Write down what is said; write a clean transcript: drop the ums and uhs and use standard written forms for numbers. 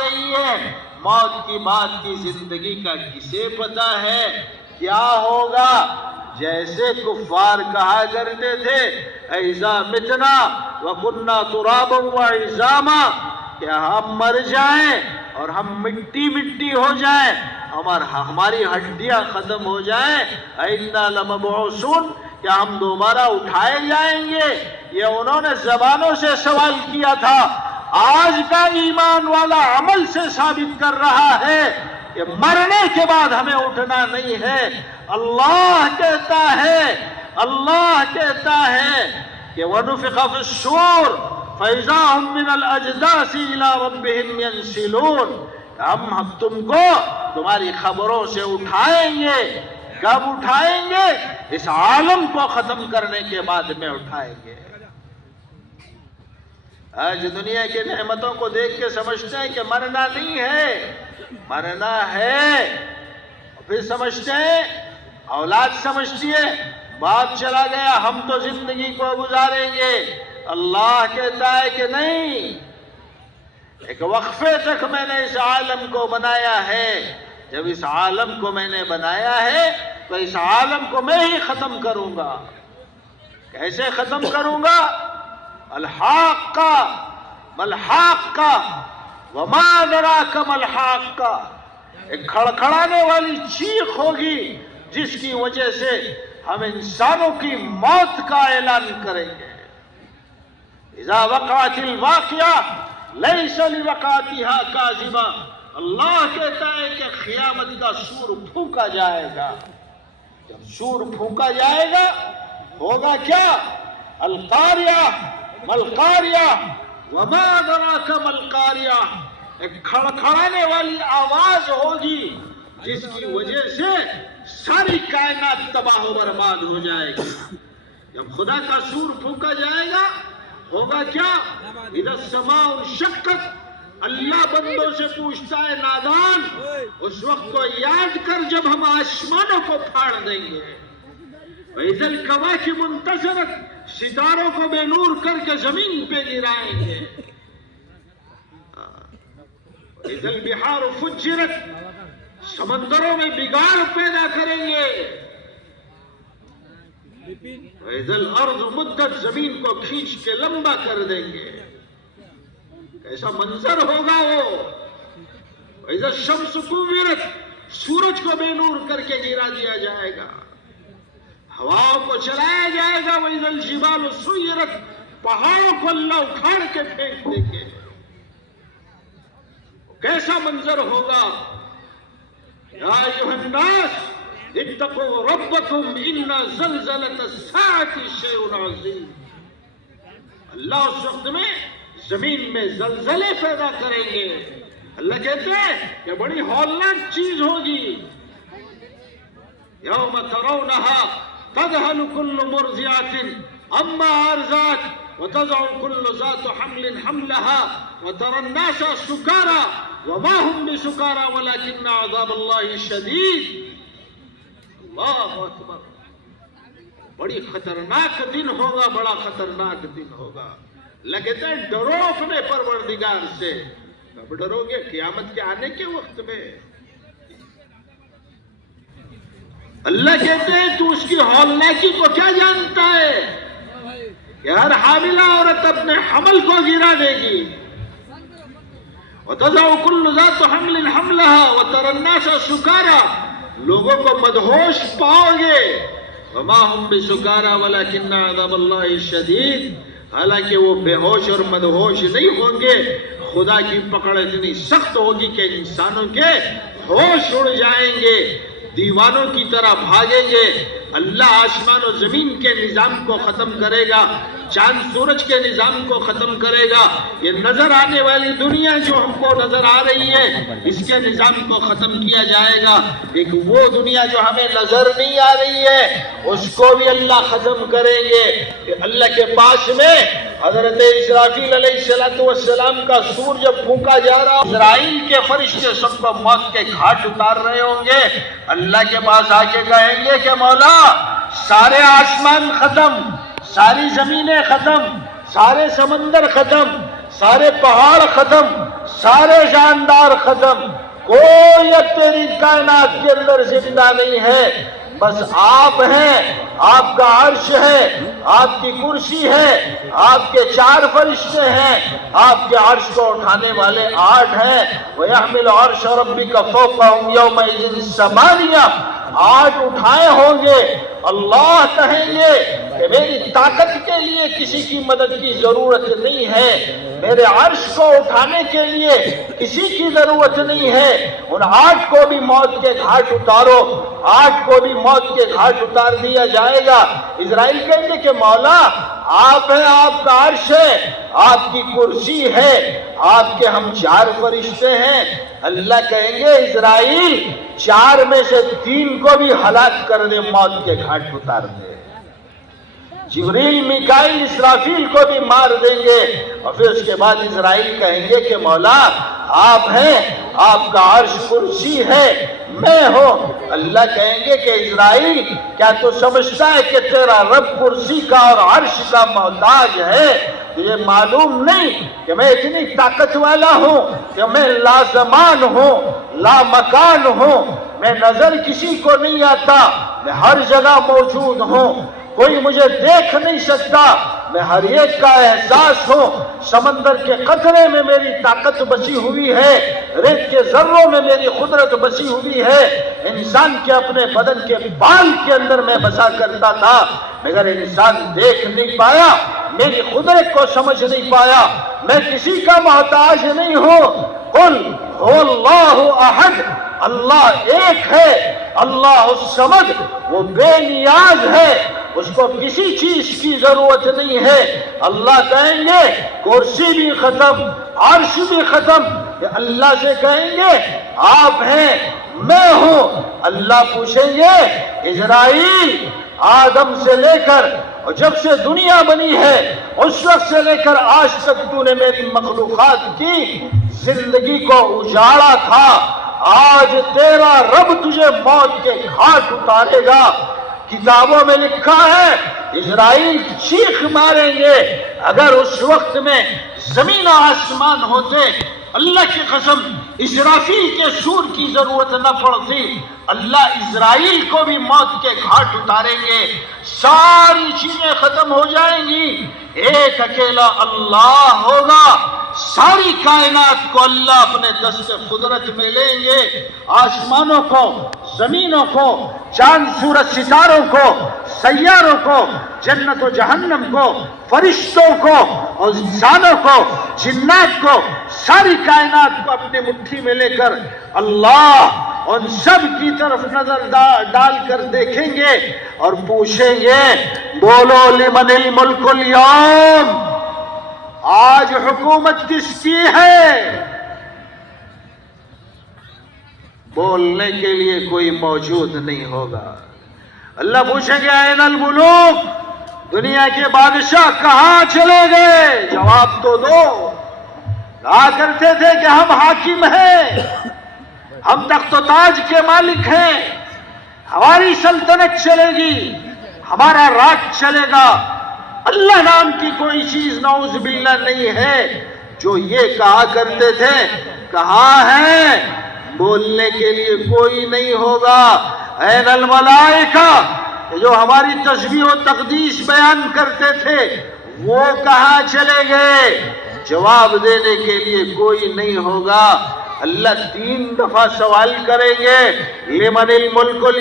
رہی ہے، موت کی بعد کی زندگی کا کسے پتا ہے کیا ہوگا؟ جیسے کفار کہا کرتے تھے اِذَا مِتْنَا وَكُنَّا تُرَابًا وَعِظَامًا، کہ ہم مر جائیں اور ہم مٹی مٹی ہو جائیں، ہماری ہڈیاں ختم ہو جائیں، اِنَّا لَمَبْعُوثُونَ، کیا ہم دوبارہ اٹھائے جائیں گے؟ یہ انہوں نے زبانوں سے سوال کیا تھا۔ آج کا ایمان والا عمل سے ثابت کر رہا ہے کہ مرنے کے بعد ہمیں اٹھنا نہیں ہے۔ اللہ کہتا ہے کہ وَنُفِخَ فِي الصُّورِ فَإِذَا هُم مِّنَ الْأَجْدَاثِ إِلَىٰ رَبِّهِمْ يَنسِلُونَ، ہم تم کو تمہاری خبروں سے اٹھائیں گے۔ کب اٹھائیں گے؟ اس عالم کو ختم کرنے کے بعد میں اٹھائیں گے۔ آج دنیا کی نعمتوں کو دیکھ کے سمجھتے ہیں کہ مرنا نہیں ہے، مرنا ہے، پھر سمجھتے ہیں، اولاد سمجھتی ہے بات چلا گیا، ہم تو زندگی کو گزاریں گے۔ اللہ کہتا ہے کہ نہیں، ایک وقفے تک میں نے اس عالم کو بنایا ہے، جب اس عالم کو میں نے بنایا ہے تو اس عالم کو میں ہی ختم کروں گا۔ کیسے ختم کروں گا؟ الحاقہ ملحاقہ وما ادراک ملحاقہ، ایک کھڑکھڑانے والی چیخ ہوگی جس کی وجہ سے ہم انسانوں کی موت کا اعلان کریں گے۔ اذا وقعت الواقعہ لیس لوقعتها کاذبہ، اللہ کہتا ہے کہ قیامت کا سور پھونکا جائے گا۔ جب سور پھونکا جائے گا ہوگا کیا؟ القاریہ ملقاریہ وما ادراک ملقاریہ، ایک کھڑکھڑانے والی آواز ہوگی جس کی وجہ سے ساری کائنات تباہ و برباد ہو جائے گی۔ جب خدا کا سور پھونکا جائے گا ہوگا کیا؟ اذا السماء انشقت، اللہ بندوں سے پوچھتا ہے نادان، اس وقت کو یاد کر جب ہم آسمانوں کو پھاڑ دیں گے۔ وَإِذَا الْكَوَاكِبُ انتَثَرَتْ، ستاروں کو بے نور کر کے زمین پہ گرائیں گے۔ وَإِذَا الْبِحَارُ فُجِّرَتْ، سمندروں میں بگاڑ پیدا کریں گے۔ وَإِذَا الْأَرْضُ مُدَّتْ، زمین کو کھینچ کے لمبا کر دیں گے۔ ایسا منظر ہوگا وہ۔ وَإِذَا الشَّمْسُ كُوِّرَتْ، سورج کو بے نور کر کے گرا دیا جائے گا، ہواؤں کو چلایا جائے گا۔ وَإِذَا الْجِبَالُ سُيِّرَتْ، پہاڑوں کو اللہ اکھاڑ کے پھینک دیں گے۔ کیسا منظر ہوگا؟ یا ایھا الناس اتقوا ربکم ان زلزلۃ الساعۃ شیء عظیم، اللہ اس وقت میں زمین میں زلزلے پیدا کریں گے۔ اللہ کہتے ہیں کہ بڑی ہولناک چیز ہوگی۔ یوم ترونہا تذہل کل مرضعۃ عما ارضعت وتضع کل ذات حمل حملہا وتری الناس سکارى وما هم بسکارى ولکن عذاب اللہ شدید۔ اللہ اکبر، بڑی خطرناک دن ہوگا، بڑا خطرناک دن ہوگا۔ اللہ کہتے ہیں ڈرو اپنے پروردگار سے۔ کب ڈرو گے؟ قیامت کے آنے کے وقت میں۔ اللہ کہتے ہیں تو اس کی ہولناکی کو کیا جانتا ہے کہ ہر حاملہ عورت اپنے حمل کو گرا دے گی۔ وَتَضَعُ كُلُّ ذَاتُ حَمْلٍ حَمْلَهَا وَتَرَى النَّاسَ سُكَارَى، لوگوں کو مدہوش پاؤ گے۔ وَمَا هُمْ بِسُكَارَى وَلَكِنَّ عَذَابَ اللَّهِ شَدِيدٌ، حالانکہ وہ بے ہوش اور مدہوش نہیں ہوں گے، خدا کی پکڑ اتنی سخت ہوگی کہ انسانوں کے ہوش اڑ جائیں گے، دیوانوں کی طرح بھاگیں گے۔ اللہ آسمان و زمین کے نظام کو ختم کرے گا، چاند سورج کے نظام کو ختم کرے گا۔ یہ نظر آنے والی دنیا جو ہم کو نظر آ رہی ہے اس کے نظام کو ختم کیا جائے گا۔ ایک وہ دنیا جو ہمیں نظر نہیں آ رہی ہے اس کو بھی اللہ ختم کریں گے۔ اللہ کے پاس میں حضرت اسرافیل علیہ السلام کا سور جب پھونکا جا رہا، اسرائیل کے فرشتے سب کو موت کے گھاٹ اتار رہے ہوں گے، اللہ کے پاس آ کے کہیں گے کہ مولا سارے آسمان ختم، ساری زمینیں ختم، سارے سمندر ختم، سارے پہاڑ ختم، سارے جاندار ختم، کوئی اب تیری کائنات کے اندر زندہ نہیں ہے، بس آپ ہیں، آپ کا عرش ہے، آپ کی کرسی ہے، آپ کے 4 فرشتے ہیں، آپ کے عرش کو اٹھانے والے 8 ہیں۔ وَيَحْمِلُ عَرْشَ رَبِّكَ فَوْقَهُمْ يَوْمَئِذٍ ثَمَانِيَةٌ، 8 اٹھائے ہوں گے۔ اللہ کہیں گے کہ میری طاقت کے لیے کسی کی مدد کی ضرورت نہیں ہے، میرے عرش کو اٹھانے کے لیے کسی کی ضرورت نہیں ہے، ان 8 کو بھی موت کے گھاٹ اتارو، 8 کو بھی موت کے گھاٹ اتار دیا جائے گا۔ اسرائیل کہیں گے کہ مولا آپ ہیں، آپ کا عرش ہے، آپ کی کرسی ہے، آپ کے ہم 4 فرشتے ہیں۔ اللہ کہیں گے اسرائیل 4 میں سے 3 کو بھی ہلاک کر دے، موت کے گھاٹ اتار دے۔ جبریل، میکائیل، اسرافیل کو بھی مار دیں گے، اور پھر اس کے بعد اسرائیل کہیں گے کہ مولا آپ ہیں، آپ کا عرش کرسی ہے، میں ہوں۔ اللہ کہیں گے کہ اسرائیل کیا تو سمجھتا ہے کہ تیرا رب کرسی کا اور عرش کا محتاج ہے؟ تجھے معلوم نہیں کہ میں اتنی طاقت والا ہوں کہ میں لا زمان ہوں، لا مکان ہوں، میں نظر کسی کو نہیں آتا، میں ہر جگہ موجود ہوں، کوئی مجھے دیکھ نہیں سکتا، میں ہر ایک کا احساس ہوں۔ سمندر کے قطرے میں میری طاقت بسی ہوئی ہے، ریت کے ذروں میں میری قدرت بسی ہوئی ہے، انسان کے اپنے بدن کے بال کے اندر میں بسا کرتا تھا، مگر انسان دیکھ نہیں پایا، میری قدرت کو سمجھ نہیں پایا، میں کسی کا محتاج نہیں ہوں۔ قل هو اللہ احد، اللہ ایک ہے، اللہ الصمد، وہ بے نیاز ہے، اس کو کسی چیز کی ضرورت نہیں ہے۔ اللہ کہیں گے کرسی بھی ختم، عرش بھی ختم، اللہ سے کہیں گے آپ ہیں، میں ہوں۔ اللہ پوچھیں گے اسرائیل آدم سے لے کر اور جب سے دنیا بنی ہے اس وقت سے لے کر آج تک تو نے میری مخلوقات کی زندگی کو اجاڑا تھا، آج تیرا رب تجھے موت کے گھاٹ اتارے گا۔ کتابوں میں لکھا ہے اسرائیل چیخ ماریں گے، اگر اس وقت میں زمین و آسمان ہوتے، اللہ کی قسم اسرافیل کے سور کی ضرورت نہ پڑتی، اللہ اسرائیل کو بھی موت کے گھاٹ اتاریں گے، ساری چیزیں ختم ہو جائیں گی، ایک اکیلا اللہ ہوگا، ساری کائنات کو اللہ اپنے دست قدرت میں لیں گے، آسمانوں کو، زمینوں کو، چاند سورج ستاروں کو، سیاروں کو، جنت و جہنم کو، فرشتوں کو اور انسانوں کو، جنات کو، ساری کائنات کو اپنی مٹھی میں لے کر اللہ ان سب کی طرف نظر ڈال کر دیکھیں گے اور پوچھیں گے بولو لمن الملک اليوم، آج حکومت کس کی ہے؟ بولنے کے لیے کوئی موجود نہیں ہوگا۔ اللہ پوچھیں گے این الملوک، دنیا کے بادشاہ کہاں چلے گئے؟ جواب تو دو۔ کہا کرتے تھے کہ ہم حاکم ہیں، ہم تخت و تاج کے مالک ہیں، ہماری سلطنت چلے گی، ہمارا راج چلے گا، اللہ نام کی کوئی چیز نعوذ باللہ نہیں ہے۔ جو یہ کہا کرتے تھے کہاں ہیں؟ بولنے کے لیے کوئی نہیں ہوگا۔ این الملائکہ، جو ہماری تسبیح و تقدیس بیان کرتے تھے وہ کہاں چلے گئے؟ جواب دینے کے لیے کوئی نہیں ہوگا۔ اللہ 3 دفعہ سوال کریں گے لمن الملک